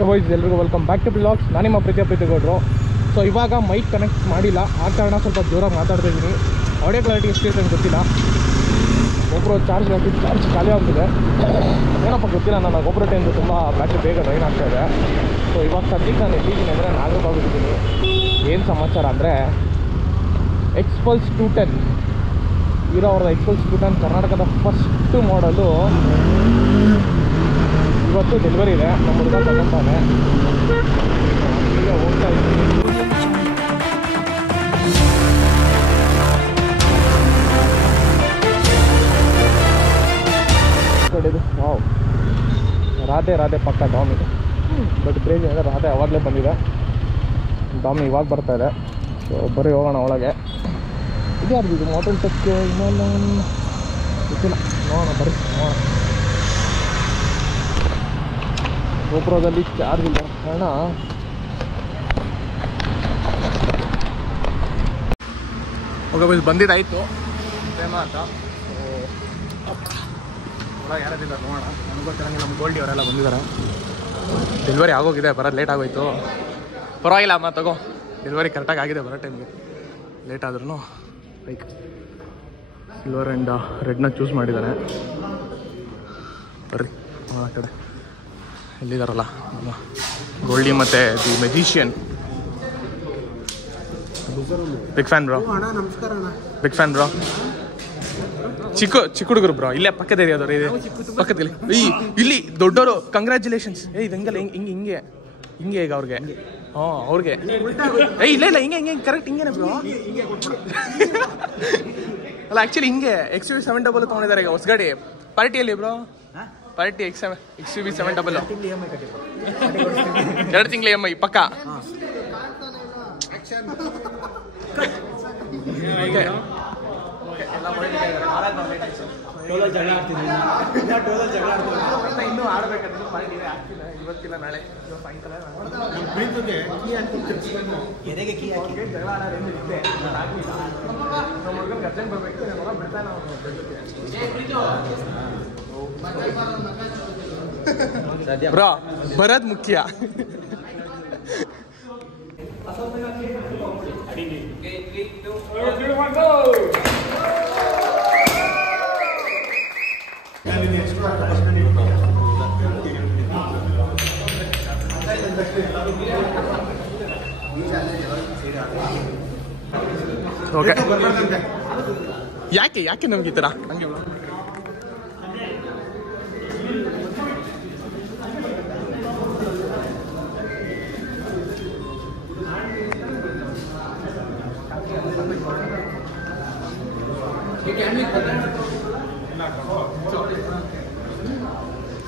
Boys ಎಲ್ರಿಗೂ welcome back to blogs. ನಾನು ನಿಮ್ಮ ಪ್ರೀತಿ ಗೌಡ್ರು. ಸೊ ಇವಾಗ ಮೈಕ್ ಕನೆಕ್ಟ್ ಮಾಡಿಲ್ಲ, ಆ ಕಾರಣ ಸ್ವಲ್ಪ ಜೋರಾಗಿ ಮಾತಾಡ್ತಾ ಇದ್ದೀನಿ. ಆಡಿಯೋ ಕ್ಲಾರಿಟಿ ಎಷ್ಟಿರುತ್ತೆ ಅಂತ ಗೊತ್ತಿಲ್ಲ. ಒಬ್ಬರು ಚಾರ್ಜ್ ಖಾಲಿ ಆಗ್ತಿದೆ, ಏನಪ್ಪ ಗೊತ್ತಿಲ್ಲ. ನನ್ನ ಒಬ್ಬರು ಟೈಮ್ದು ತುಂಬ ಬ್ಯಾಟ್ರಿ ಬೇಗ ಡ್ರೈನ್ ಆಗ್ತಾಯಿದೆ. ಸೊ ಇವಾಗ ಸದ್ಯಕ್ಕೆ ನಾನು ಎಲ್ಲಿದ್ದೀನಿ ಅಂದರೆ ನಾಗರಬಾವಿದ್ದೀನಿ. ಏನು ಸಮಾಚಾರ ಅಂದರೆ ಎಕ್ಸ್ಪಲ್ಸ್ 210 ಇರೋ ಅವ್ರದ್ದು ಎಕ್ಸ್ಪಲ್ಸ್ 210 ಕರ್ನಾಟಕದ ಫಸ್ಟ್ ಮಾಡಲು ಇವತ್ತು ಡೆಲಿವರಿ ಇದೆ. ನಮ್ಮ ಹುಡುಗ ತಗೊಂತಾನೆ, ಈಗ ಹೋಗ್ತಾ ಇದ್ದೀನಿ. ಕಡೆದು ವಾವ್, ರಾಧೆ ಪಕ್ಕ ಡಾಮಿ. ಬಟ್ ಕ್ರೇಜಿ ಅಂದರೆ ರಾಧೆ ಅವಾಗಲೇ ಬಂದಿದೆ, ಡಾಮಿ ಇವಾಗ ಬರ್ತಾ ಇದೆ. ಸೊ ಬರೀ ಹೋಗೋಣ ಒಳಗೆ. ಇದು ಯಾರ್ದು ಇದು ಮೋಟಲ್ ಟೆಕ್ ಇನ್ನೊಂದು ಗೊತ್ತಿಲ್ಲ, ನೋಡೋಣ ಬರೀ ನೋಡೋಣ. ಗೋಪುರದಲ್ಲಿ ಚಾರ್ಜ್ ಇಲ್ಲ ಕಾರಣ ಹೋಗ ಬಂದಿದ್ದಾಯಿತು ಪ್ರೇಮ ಅಂತ. ಸೊ ಯಾರದಿಲ್ಲ ನೋಡೋಣ. ನನಗೆ ಗೊತ್ತಿರಂಗೆ ನಮ್ಮ ಗೋಲ್ಡಿ ಅವರೆಲ್ಲ ಬಂದಿದ್ದಾರೆ. ಡೆಲಿವರಿ ಆಗೋಗಿದೆ, ಬರೋದು ಲೇಟ್ ಆಗೋಯ್ತು. ಪರವಾಗಿಲ್ಲ ಅಮ್ಮ, ತಗೋ. ಡೆಲಿವರಿ ಕರೆಕ್ಟಾಗಿ ಆಗಿದೆ ಬರೋ ಟೈಮ್ಗೆ. ಲೇಟ್ ಆದ್ರೂ ಲೈಕ್ ಸಿಲ್ವರ್ ಆ್ಯಂಡ್ ರೆಡ್ನ ಚೂಸ್ ಮಾಡಿದ್ದಾರೆ. ಬರ್ರಿ ಆ ಕಡೆ ಎಲ್ಲಿದ್ದಾರಲ್ಲ ನಮ್ಮ ಗೋಲ್ಡಿ ಮತ್ತು the magician. Big fan bro. Big fan bro. ಚಿಕ್ಕ ಹುಡುಗರು ಬ್ರೋ. ಇಲ್ಲೇ ಪಕ್ಕದ ಏರಿಯಾದವ್ರು ಇದೆ, ಪಕ್ಕದಲ್ಲಿ. ಇಲ್ಲಿ ದೊಡ್ಡವರು ಕಂಗ್ರ್ಯಾಚುಲೇಷನ್ಸ್. ಇದು ಹೆಂಗಲ್ಲ, ಹಿಂಗೆ ಈಗ ಅವ್ರಿಗೆ. ಹಾಂ ಅವ್ರಿಗೆ ಇಲ್ಲ ಹಿಂಗೆ ಕರೆಕ್ಟ್ ಹಿಂಗೇನೆ ಬ್ರೋ. ಅಲ್ಲ ಆ್ಯಕ್ಚುಲಿ ಹಿಂಗೆ XUV 700 ತೊಗೊಂಡಿದ್ದಾರೆ ಈಗ ಹೊಸಗಾಡಿ ಪಾರ್ಟಿಯಲ್ಲಿ ಬ್ರೋ. ಪಾರ್ಟಿ XUV 700 2 ತಿಂಗಳ EMI ಪಕ್ಕ. ಇನ್ನೂ ಆಡ್ಬೇಕಂದ್ರೆ ಪಾರ್ಟಿ ಆಗ್ತಿಲ್ಲ, ಇವತ್ತಿಲ್ಲ ನಾಳೆ ಸಾಯಂಕಾಲ. ಜಗಳ ಆಡೋದೇನು ಇದೆ ನಮ್ಮ ಹುಡುಗನಿಗೆ ಅರ್ಜೆಂಟ್ ಬರಬೇಕು. ನನ್ನ ಬಿಡ್ತಾನೆ ಬ್ರೋ, ಬರೋದು ಮುಖ್ಯ. ಓಕೆ, ಯಾಕೆ ನಮ್ಗೆ ಈ ಥರ ಹಂಗೆ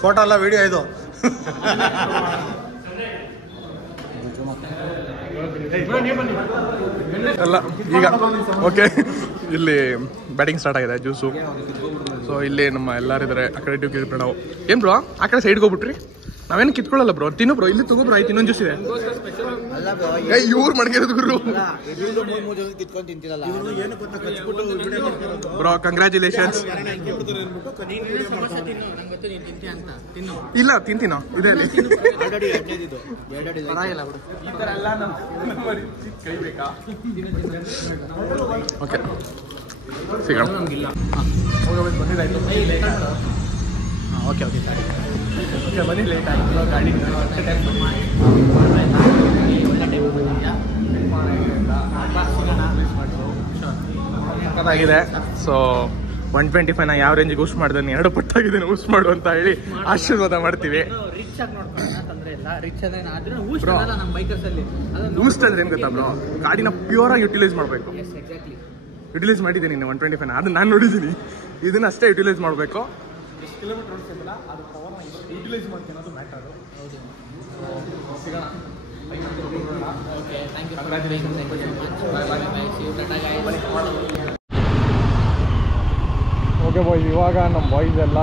ಫೋಟೋ ಅಲ್ಲ ವಿಡಿಯೋ ಇದು. ಅಲ್ಲ ಈಗ ಓಕೆ, ಇಲ್ಲಿ ಬ್ಯಾಟಿಂಗ್ ಸ್ಟಾರ್ಟ್ ಆಗಿದೆ, ಜ್ಯೂಸು. ಸೊ ಇಲ್ಲಿ ನಮ್ಮ ಎಲ್ಲರಿದ್ದಾರೆ. ಆ ಕಡೆ ಡ್ಯೂಟಿ ನಾವು ಏನು ಬ್ರೋ, ಆ ಕಡೆ ಸೈಡ್ಗೆ ಹೋಗ್ಬಿಟ್ರಿ. ನಾವೇನು ಕಿತ್ಕೊಳ್ಳಲ್ಲ ಬ್ರೋ, ತಿನ್ನು ಬ್ರೋ. ಇಲ್ಲಿ ತಗೋಬ್ರೋ, ಆಯ್ತು ಇನ್ನೊಂದು ಜ್ಯೂಸ್ ಇದೆ. ಇವ್ರು ಮಡ್ಗಿರೋದು ಗುರು ಬ್ರೋ. ಕಂಗ್ರ್ಯಾಚುಲೇಷನ್ಸ್. ಇಲ್ಲ ತಿಂತೀನೋ ಇದೆ ಅಲ್ಲಿ. ಈ ಥರ ಎಲ್ಲ ಕೈ ಬೇಕಾ? ಓಕೆ ಸಿಗೋಣ. ಬಂದಿದ್ದಾಯ್ತು. ಓಕೆ ಬನ್ನಿ. ಲೇಟ್ ಆಯಿತು ಗಾಡಿ ಆಗಿದೆ. ಸೊ 125ನ ಯಾವ ರೇಂಜಿಗೆ ಯೂಸ್ ಮಾಡಿದ್ರೆ 2 ಪಟ್ಟಾಗಿದ್ದೇನೆ ಯೂಸ್ ಮಾಡು ಅಂತ ಹೇಳಿ ಆಶೀರ್ವಾದ ಮಾಡ್ತೀವಿ. ಯೂಸ್ ಅಂದ್ರೆ ಏನು ಗೊತ್ತಾ ಬ್ರೋ, ಗಾಡಿನ ಪ್ಯೂರ್ ಆಗಿ ಯುಟಿಲೈಸ್ ಮಾಡಬೇಕು. ಯುಟಿಲೈಸ್ ಮಾಡಿದ್ದೀನಿ 125ನ, ಅದು ನಾನು ನೋಡಿದ್ದೀನಿ. ಇದನ್ನ ಅಷ್ಟೇ ಯುಟಿಲೈಸ್ ಮಾಡಬೇಕು. ಎಷ್ಟು ಕಿಲೋಮೀಟರ್ ಓಡಿಸಿಲ್ಲ, ಅದು ಪವರ್ನ ಯುಟಿಲೈಸ್ ಮಾಡ್ತೀನಿ, ಅದು ಮ್ಯಾಟರು. ಸಿಗೋಣ. ಓಕೆ ಬಾಯ್ಸ್, ಇವಾಗ ನಮ್ಮ ಬಾಯ್ಸ್ ಎಲ್ಲ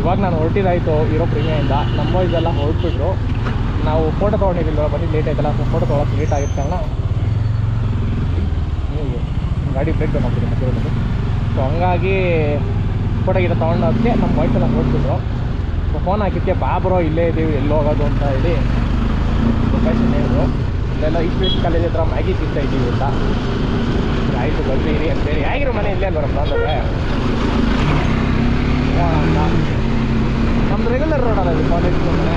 ಇವಾಗ ನಾನು ಹೊರಟಿದ್ದಾಯಿತು ಇರೋ ಪ್ರೀಮಿಯಿಂದ. ನಮ್ಮ ಬಾಯ್ಸ್ ಎಲ್ಲ ಹೊರಟ್ಬಿಟ್ರು. ನಾವು ಫೋಟೋ ತೊಗೊಂಡಿದ್ದಿಲ್ಲ, ಬಂದು ಲೇಟ್ ಆಯ್ತಲ್ಲ. ಸೊ ಫೋಟೋ ತೊಗೊಳಕ್ಕೆ ಲೇಟ್ ಆಗಿತ್ತು ಕಾರಣ ಗಾಡಿ ಬ್ರೇಕ್ ಡೌನ್ ಆಗ್ತಿದೆ ಮಧ್ಯದಲ್ಲಿ. ಸೊ ಹಂಗಾಗಿ ಫೋಟೋ ಗಿಡ ತೊಗೊಂಡೋದಕ್ಕೆ ನಮ್ಮ ಬಾಯ್ಸ್ ಎಲ್ಲ ಹೊರಟ್ಬಿಟ್ರು. ಸೊ ಫೋನ್ ಹಾಕಿದ್ದಕ್ಕೆ ಬಾಬ್ರೋ ಇಲ್ಲೇ ಇದ್ದೀವಿ ಎಲ್ಲಿ ಹೋಗೋದು ಅಂತ ಹೇಳಿ ಲೊಕೇಶನ್ ಹೇಳಿದ್ರು. ಇಲ್ಲೆಲ್ಲ ಈಸ್ಟ್ ಕಾಲೇಜ್ ಹತ್ರ ಮ್ಯಾಗಿ ತಿಂತಾ ಇದ್ದೀವಿ ಅಂತ. ಆಯಿತು ಬರ್ತೀರಿ ಅಂತೇಳಿ ಆಗಿರೋ ಮನೆ ಇಲ್ಲೇ ಬರೋ ಅಂದ್ರೆ ನಮ್ದು ರೆಗ್ಯುಲರ್ ರೋಡ್ ಅಲ್ಲ ಇದು ಕಾಲೇಜ್ ಮನೆ.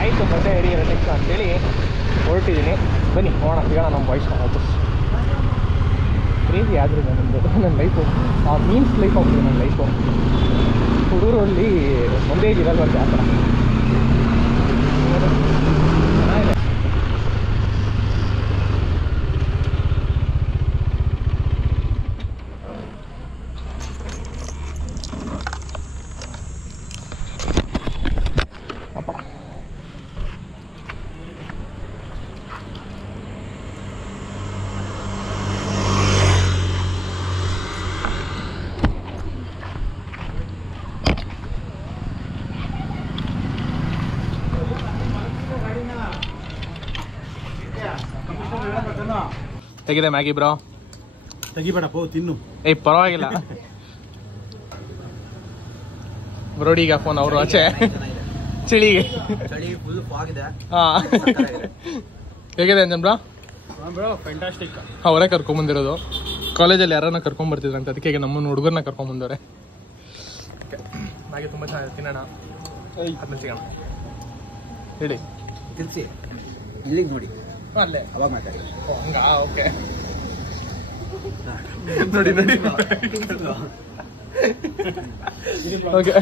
ಆಯಿತು ಮತ್ತೆ ಇರಿ ನೆಕ್ಸ್ಟ್ ಅಂತೇಳಿ ಹೊರಟಿದ್ದೀನಿ. ಬನ್ನಿ ಹೋಗೋಣ ಸಿಗೋಣ ನಮ್ಮ ವಾಯ್ಸ್ ವಾಪಸ್. ಕ್ರೇಜಿ ಆದ್ರೂ ನನ್ನ ಲೈಫು ಮೀನ್ಸ್ ಲೈಫ್ ಆಗ್ತದೆ ನನ್ನ ಲೈಫು. ಹುಡುಗರಲ್ಲಿ ಒಂದೇ ಇರಲ್ವಂತೆ ಆ ಥರ. ಚೆನ್ನಾಗಿದೆ. ತೆಗಿದೆ ಮ್ಯಾಗಿ ಬ್ರೋ. ತೆಗಿಬೇಡಪ್ಪ ತಿನ್ನು. ಪರವಾಗಿಲ್ಲ ಬ್ರೋಡಿಗ ಫೋನ್ ಅವರು ಆಚೆ ಚಳಿಗೆ. ಹೇಗಿದೆ ಅಂಜನ್ ಬ್ರೋ? ಫ್ಯಾಂಟಾಸ್ಟಿಕ್. ಅವರೇ ಕರ್ಕೊಂಬಂದಿರೋದು. ಕಾಲೇಜಲ್ಲಿ ಯಾರನ್ನ ಕರ್ಕೊಂಬರ್ತಿದ್ರಂತೆ, ಅದಕ್ಕೆ ನಮ್ಮನ್ನು ಹುಡುಗರನ್ನ ಕರ್ಕೊಂಬಂದವ್ರೆ. ಮ್ಯಾಗಿ ತುಂಬ ಚೆನ್ನಾಗಿ ತಿನ್ನೋಣ, ಅದನ್ನ ಸಿಗೋಣ. ಹೇಳಿ ತಿನ್ಸಿ ಇಲ್ಲಿಗೆ ನೋಡಿ ಅಲ್ಲೇ ಅವಾಗ ಮಾತಾಡಿ. ಹಂಗಾ? ಓಕೆ ನೋಡಿ ನೋಡಿ ಓಕೆ.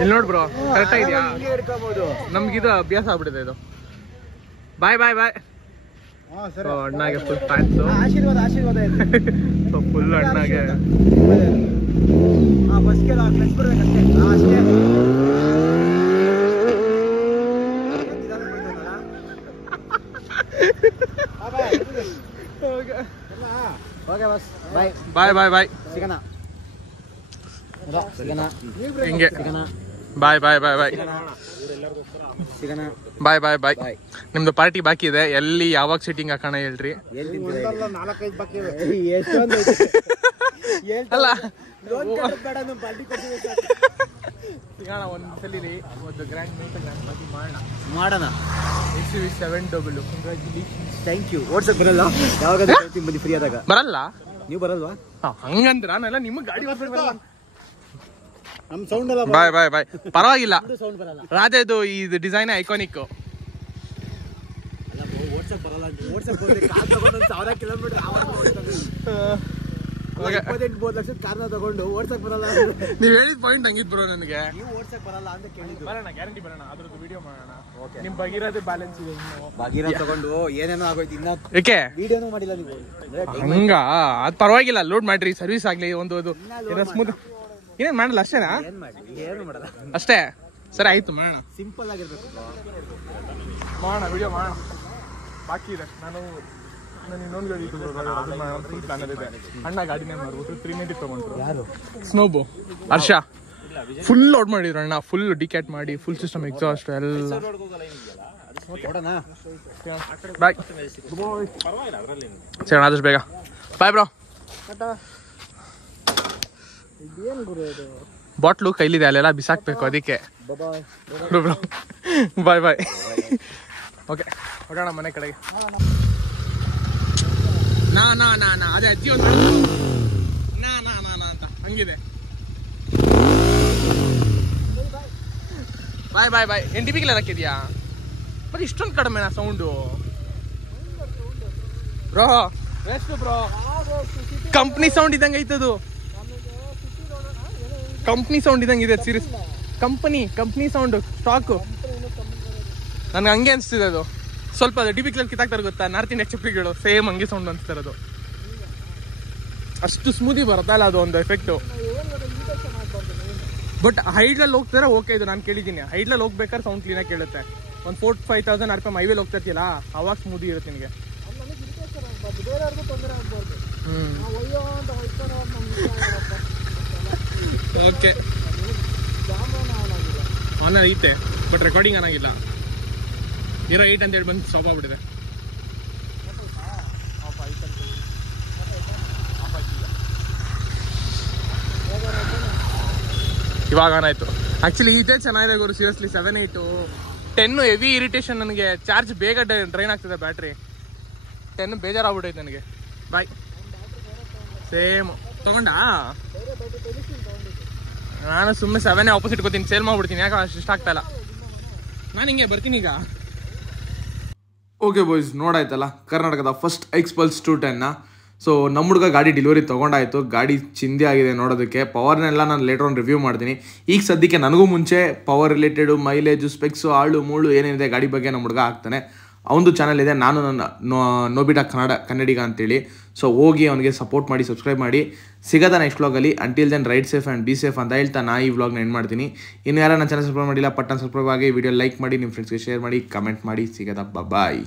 ಇಲ್ಲಿ ನೋಡ್ ಬ್ರೋ, ಕರೆಕ್ಟ್ ಆಗಿದೆಯಾ? ನಮ್ಗಿದು ಅಭ್ಯಾಸ ಆಗ್ಬಿಟ್ಟಿದೆ ಇದು. ಬಾಯ್ ಬಾಯ್ ಬಾಯ್. ಅಣ್ಣಾಗೆ ಫುಲ್ ಪ್ಯಾಂಟ್ಸು. ಆಶೀರ್ವಾದ ಆಶೀರ್ವಾದ. ಫುಲ್ ಅಣ್ಣಾಗೆ ಬಸ್ಗೆ ಬರ್ಬೇಕಷ್ಟೇ ಅಷ್ಟೇ. ಬಾಯ್ ಬಾಯ್ ಬಾಯ್. ಸಿಗೋಣ ಹಿಂಗೆ ಬಾಯ್ ಬಾಯ್ ಬಾಯ್ ಬಾಯ್ ಬಾಯ್ ಬಾಯ್ ಬಾಯ್. ನಿಮ್ದು ಪಾರ್ಟಿ ಬಾಕಿ ಇದೆ. ಎಲ್ಲಿ ಯಾವಾಗ ಸೀಟಿಂಗ್ ಹಾಕೋಣ ಹೇಳ್ರಿ. ಅಲ್ಲ ಸಿಗೋಣ ಒಂದ್ಸಲಿ ಒಂದು ಗ್ರ್ಯಾಂಡ್ ಪಾರ್ಟಿ ಮಾಡೋಣ. XUV700. ಕಂಗ್ರಾಚುಲೇಷನ್ಸ್. Thank you. ಓಡ್ಸಕ್ ಬರಲ್ಲ? ಯಾವಾಗ ಬನ್ನಿ ಫ್ರೀ ಆದಾಗ. ಬರಲ್ಲ? ನೀವು ಬರಲ್ವಾ? ಹಂಗಂದ್ರ ನಾನೆಲ್ಲ ನಿಮ್ಗೆ ಗಾಡಿ ನಮ್ ಸೌಂಡ್ ಅಲ್ಲ. ಬಾಯ್ ಬಾಯ್ ಬಾಯ್. ಪರವಾಗಿಲ್ಲ ಸೌಂಡ್ ಬರಲ್ಲ. ರಾಧೆದು ಇದು ಡಿಸೈನ್ ಐಕಾನಿಕ್. ಓಡ್ಸಕ್ ಬರಲ್ಲ. ಓಡ್ಸಕ್ ಹೋದ್ರೆ ಕಾರ್ ತಗೊಂಡು 1000 ಕಿಲೋಮೀಟರ್ 28 ಲಕ್ಷದ ಕಾರ್ನ ತಗೊಂಡು ಓಡ್ಸಕ್ ಬರಲ್ಲ. ನೀವ್ ಹೇಳಿದ ಪಾಯಿಂಟ್ ಹಂಗಿದ್ ಬ್ರೋ ನನಗೆ. ನೀವು ಓಡ್ಸಕ್ ಬರಲ್ಲ ಅಂತ ಕೇಳಿದ್ದು. ಬರೋಣ, ಗ್ಯಾರಂಟಿ ಬರೋಣ. ಅದ್ರದ್ದು ವಿಡಿಯೋ ಮಾಡೋಣ. ನಿಮ್ ಬಗಿರೋದೇ ಬ್ಯಾಲೆನ್ಸ್ ಇದೆ. ಬಾಗಿರ ತಗೊಂಡು ಏನೇನೋ ಆಗೋಯ್ತು. ಇನ್ನ ಏಕೆ ವಿಡಿಯೋನೂ ಮಾಡಿಲ್ಲ ನೀವು. ಹಂಗ? ಅದ್ ಪರವಾಗಿಲ್ಲ, ಲೋಡ್ ಮಾಡ್ರಿ, ಸರ್ವಿಸ್ ಆಗ್ಲಿ. ಒಂದು ಸ್ಮೂತ್ ಏನೇನ್ ಮಾಡಲ್ಲ ಅಷ್ಟೇನಾ? ಏನ್ ಮಾಡಿ ಏನು ಮಾಡಲ್ಲ ಅಷ್ಟೇ. ಸರಿ ಆಯ್ತು, ಮಾಡೋಣ. ಸಿಂಪಲ್ ಆಗಿರ್ಬೇಕು. ಮಾಡೋಣ, ವಿಡಿಯೋ ಮಾಡೋಣ. ಬಾಕಿ ಇದೆ. ನಾನು ಇನ್ನೊಂದು ಗಾಡಿ ಫುಲ್ ಪ್ಲಾನ್ ಇದೆ. ಅಣ್ಣ ಗಾಡಿನೇ ಮಾಡ್ಬಿಟ್ಟು 390 ತಗೊಂಡ್ರು. ಯಾರು? ಸ್ನೋಬು ಹರ್ಷ. ಫುಲ್ ಲೋಡ್ ಮಾಡಿದ್ರು ಅಣ್ಣ. ಫುಲ್ ಡಿಕ್ಯಾಟ್ ಮಾಡಿ, ಫುಲ್ ಸಿಸ್ಟಮ್, ಎಕ್ಸಾಸ್ಟ್ ಎಲ್ಲ. ಬಾಯ್. ಸರಿ ಆದಷ್ಟು ಬೇಗ ಬಾಯ್ ಬ್ರೋ. ಬಾಟ್ಲು ಕೈಲಿದೆ, ಅಲ್ಲೆಲ್ಲ ಬಿಸಾಕ್ಬೇಕು, ಅದಕ್ಕೆ ಬಾಯ್ ಬಾಯ್. ಓಕೆ, ಹೊಡೋಣ ಮನೆ ಕಡೆಗೆ. ನಾ ಅದೇ ಅಜ್ಜಿ ಒಂದು ನಾ ಅಂತ ಹಂಗಿದೆ. ಬಾಯ್ ಬಾಯ್ ಬಾಯ್. ಏನ್ ಟಿಪಿಕಲ್ ಹಾಕಿದ್ಯಾ? ಮತ್ತೆ ಇಷ್ಟೊಂದು ಕಡಿಮೆನಾ ಸೌಂಡು ಬ್ರೋ? ಎಷ್ಟು ಬ್ರೋ? ಕಂಪ್ನಿ ಸೌಂಡ್ ಇದ್ದಂಗೆ ಐತದು. ಕಂಪ್ನಿ ಸೌಂಡ್ ಇದ್ದಂಗೆ ಇದೆ. Serious, company sound stock. ನನ್ಗೆ ಹಂಗೆ ಅನಿಸ್ತಿದೆ ಅದು. ಸ್ವಲ್ಪ ಟಿಪಿಕಲ್ ಕಿತ್ತಾಕ್ತಾರೆ ಗೊತ್ತಾ, ನಾರ್ತ್ ಇಂಡಿಯಾ ಚಪ್ಪಲಿಗಳು ಸೇಮ್ ಹಂಗೆ ಸೌಂಡ್ ಅನಿಸ್ತಿರೋದು. ಅಷ್ಟು ಸ್ಮೂದಿ ಬರುತ್ತಾ ಇಲ್ಲ ಅದು ಒಂದು ಎಫೆಕ್ಟು. ಬಟ್ ಹೈಡ್ಲಲ್ಲಿ ಹೋಗ್ತಾರೆ ಓಕೆ. ಇದು ನಾನು ಕೇಳಿದ್ದೀನಿ, ಹೈಡ್ಲಲ್ಲಿ ಹೋಗ್ಬೇಕಾದ್ರೆ ಸೌಂಡ್ ಕ್ಲೀನಾಗಿ ಕೇಳುತ್ತೆ. ಒಂದು 4,000-5,000 RPM ಹೈವೇಲಿ ಹೋಗ್ತಾ ಇರ್ತಿಲ್ಲ, ಅವಾಗ ಸ್ಮೂದಿ ಇರುತ್ತೆ ನಿನಗೆ. ಓಕೆ, ಆನ್ ಐತೆ ಬಟ್ ರೆಕಾರ್ಡಿಂಗ್ ಆನಾಗಿಲ್ಲ. ಇರೋ 8 ಅಂತೇಳಿ ಬಂದು ಸ್ಟಾಪ್ ಆಗ್ಬಿಟ್ಟಿದೆ. ಇವಾಗ ಆನ್ ಆಯಿತು. ಆ್ಯಕ್ಚುಲಿ ಇದೇ ಚೆನ್ನಾಗಿದೆ ಗುರು, ಸೀರಿಯಸ್ಲಿ 7, 8, 10 ಹೆವಿ ಇರಿಟೇಷನ್ ನನಗೆ. ಚಾರ್ಜ್ ಬೇಗ ಡ್ರೈನ್ ಆಗ್ತದೆ ಬ್ಯಾಟ್ರಿ. 10 ಬೇಜಾರಾಗ್ಬಿಟ್ಟೈತೆ ನನಗೆ. ಬಾಯ್. ಸೇಮ್ ತೊಗೊಂಡಾ? ನಾನು ಸುಮ್ಮನೆ 7 ಆಪೋಸಿಟ್ ಗೊತ್ತೀನಿ, ಸೇಲ್ ಮಾಡ್ಬಿಡ್ತೀನಿ. ಯಾಕೆ ಅಷ್ಟು ಇಷ್ಟ ಆಗ್ತಾ ಇಲ್ಲ. ನಾನು ಹಿಂಗೆ ಬರ್ತೀನಿ ಈಗ. ಓಕೆ ಬಾಯ್ಸ್, ನೋಡಾಯ್ತಲ್ಲ ಕರ್ನಾಟಕದ ಫಸ್ಟ್ ಎಕ್ಸ್ಪಲ್ಸ್ 210ನ. ಸೊ ನಮ್ಮ ಹುಡುಗ ಗಾಡಿ ಡೆಲಿವರಿ ತೊಗೊಂಡಾಯಿತು. ಗಾಡಿ ಚಿಂದಿ ಆಗಿದೆ ನೋಡೋದಕ್ಕೆ. ಪವರ್ನೆಲ್ಲ ನಾನು ಲೇಟರ್ ಆನ್ ರಿವ್ಯೂ ಮಾಡ್ತೀನಿ. ಈಗ ಸದ್ಯಕ್ಕೆ ನನಗೂ ಮುಂಚೆ ಪವರ್ ರಿಲೇಟೆಡು, ಮೈಲೇಜು, ಸ್ಪೆಕ್ಸು, ಆಳು ಮೂಳು ಏನೇನಿದೆ ಗಾಡಿ ಬಗ್ಗೆ ನಮ್ಮ ಹುಡುಗ ಹಾಕ್ತಾನೆ. ಅವನದು ಚಾನಲ್ ಇದೆ, ನಾನು ನನ್ನ ನೋಬಿಟಾ ಕನ್ನಡಿಗ ಅಂತೇಳಿ. ಸೊ ಹೋಗಿ ಅವನಿಗೆ ಸಪೋರ್ಟ್ ಮಾಡಿ, ಸಬ್ಸ್ಕ್ರೈಬ್ ಮಾಡಿ. ಸಿಗೋದ ನೆಕ್ಸ್ಟ್ ವ್ಲಾಗಲ್ಲಿ. Until then ride safe and be safe ಅಂತ ಹೇಳ್ತಾ ನಾ ಈ ವ್ಲಾಗ್ನ ಎಂಡ್ ಮಾಡ್ತೀನಿ. ಇನ್ನು ಯಾರು ನನ್ನ ಚಾನಲ್ ಸಬ್ಸ್ಕ್ರೈಬ್ ಮಾಡಿಲ್ಲ, ಪಟ್ಟಣ ಸಬ್ಸ್ಕ್ರೈಬ್ ಆಗಿ, ವಿಡಿಯೋ ಲೈಕ್ ಮಾಡಿ, ನಿಮ್ಮ ಫ್ರೆಂಡ್ಸ್ಗೆ ಶೇರ್ ಮಾಡಿ, ಕಮೆಂಟ್ ಮಾಡಿ. ಸಿಗೋದ ಬಾಯ್.